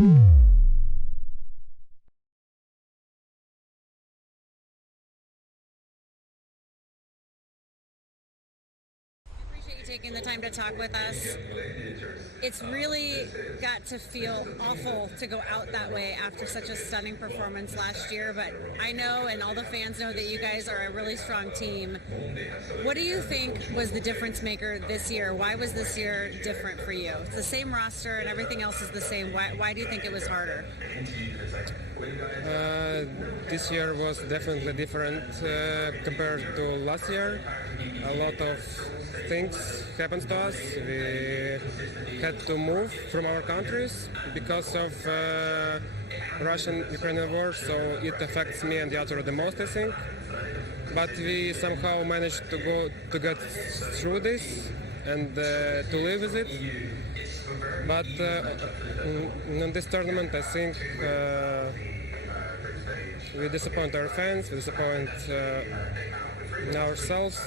Taking the time to talk with us. It's really got to feel awful to go out that way after such a stunning performance last year, but I know and all the fans know that you guys are a really strong team. What do you think was the difference maker this year? Why was this year different for you? It's the same roster and everything else is the same. Why do you think it was harder? This year was definitely different compared to last year. A lot of things happened to us. We had to move from our countries because of Russian-Ukrainian war, so it affects me and the other the most, I think. But we somehow managed to get through this and to live with it. But in this tournament, I think we disappoint our fans, we disappoint ourselves,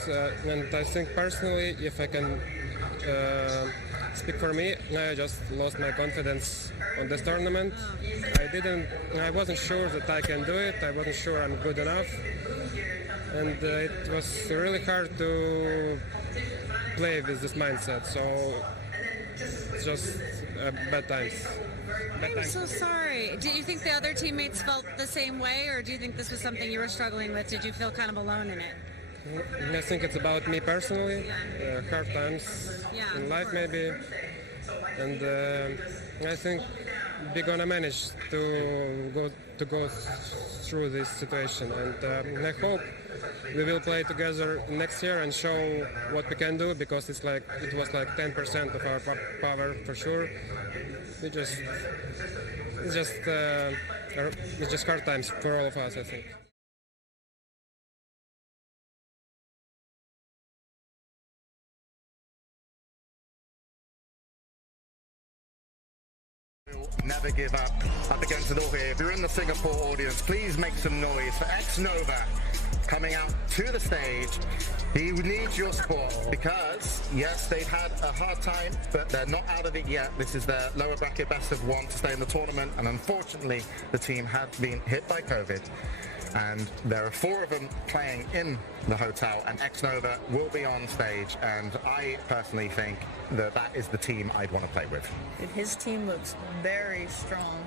and I think personally, if I can speak for me, I just lost my confidence on this tournament. I wasn't sure that I can do it, I wasn't sure I'm good enough, and it was really hard to play with this mindset, so it's just bad times. I'm so sorry. Do you think the other teammates felt the same way, or do you think this was something you were struggling with? Did you feel kind of alone in it? I think it's about me personally, hard times in life maybe, and I think we're gonna manage to go through this situation, and I hope we will play together next year and show what we can do, because it was like 10% of our power for sure. It's just hard times for all of us, I think. Never give up against it all here. If you're in the Singapore audience, please make some noise for xNova coming out to the stage. He needs your support because, yes, they've had a hard time, but they're not out of it yet. This is their lower bracket best of one to stay in the tournament, and unfortunately, the team had been hit by COVID. And there are 4 of them playing in the hotel, and xNova will be on stage, and I personally think that that is the team I'd want to play with. His team looks very strong.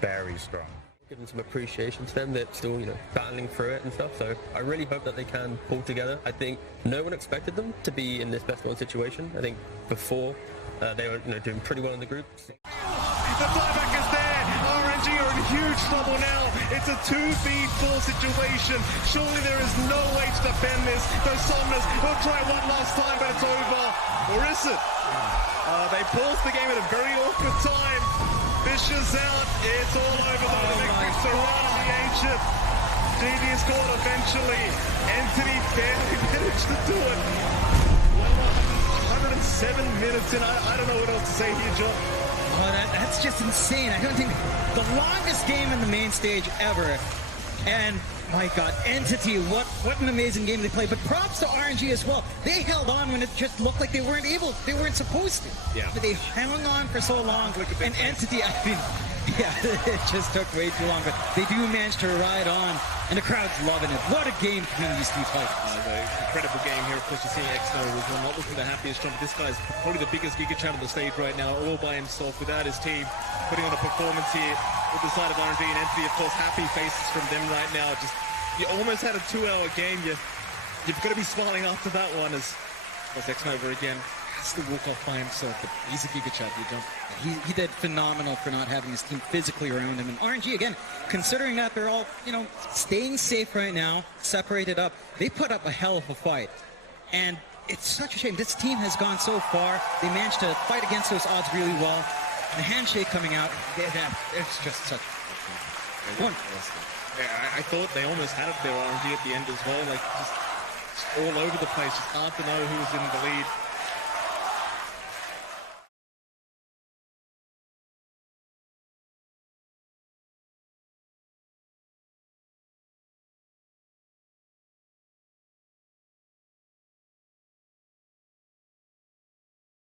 Very strong. Giving some appreciation to them. They're still, battling through it and stuff, so I really hope that they can pull together. I think no one expected them to be in this best one situation. I think before they were doing pretty well in the group. The flyback is there. RNG are in huge trouble now. It's a 2v4 situation. Surely there is no way to defend this. Those Somnus will try one last time, but it's over. Or is it? They paused the game at a very awkward time. Fisher's out. It's all over though. The victory surrounds the ancient. GG is called eventually. Entity barely managed to do it. Well, 107 minutes in. I don't know what else to say here, John. Oh, that's just insane. I don't think the longest game in the main stage ever. And my God, Entity, what an amazing game they played. But props to RNG as well. They held on when it just looked like they weren't supposed to. Yeah. But they hung on for so long. And Entity, I mean, yeah, it just took way too long. But they do manage to ride on, and the crowd's loving it. What a game between these two types. Incredible game here. Of course, you're seeing xNova as well. Not looking the happiest John. This guy's probably the biggest Giga Chat on the stage right now, all by himself, without his team, putting on a performance here with the side of RNG and Entity. Of course, happy faces from them right now. Just you almost had a 2-hour game. You've got to be smiling after that one as xNova again has to walk off by himself. But he's a Giga Chat here, John. He did phenomenal for not having his team physically around him. And RNG, again, considering that they're all, staying safe right now, separated up, they put up a hell of a fight. And it's such a shame. This team has gone so far. They managed to fight against those odds really well. The handshake coming out, it's just such one. Yeah, I thought they almost had it there, RNG, at the end as well. Like, just all over the place. Just hard to know who was in the lead.